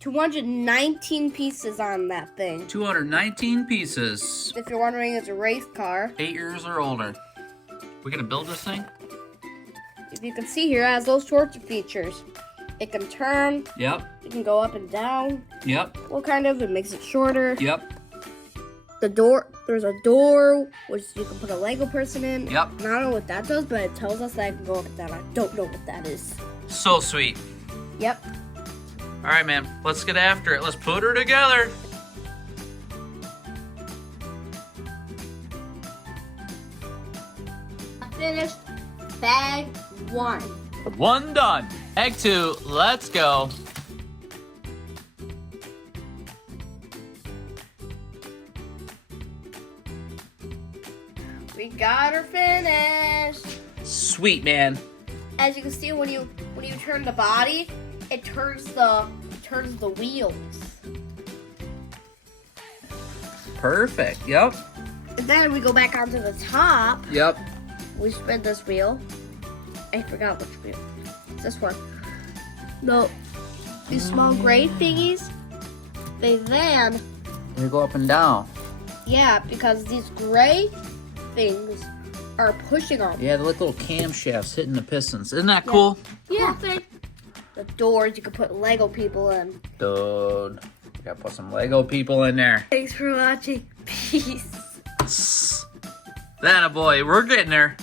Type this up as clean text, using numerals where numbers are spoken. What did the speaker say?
219 pieces on that thing. 219 pieces. If you're wondering, it's a race car. 8 years or older. We gonna build this thing? If you can see here, it has those sorts of features. It can turn. Yep. It can go up and down. Yep. Well, kind of. It makes it shorter. Yep. There's a door, which you can put a Lego person in. Yep. And I don't know what that does, but it tells us that I can go up and down. I don't know what that is. So sweet. Yep. All right, man. Let's get after it. Let's put her together. Finished bag 1. 1 done. Bag 2. Let's go. We got her finished. Sweet, man. As you can see, when you turn the body, it turns the wheels. Perfect. Yep. And then we go back onto the top. Yep. We spin this wheel. I forgot which wheel. This one. No. These small gray thingies. They go up and down. yeah, because these gray things are pushing on. Yeah, they're like little camshafts hitting the pistons. Isn't that cool? Yeah. The doors you can put Lego people in. Dude. We gotta put some Lego people in there. Thanks for watching. Peace. That a boy. We're getting there.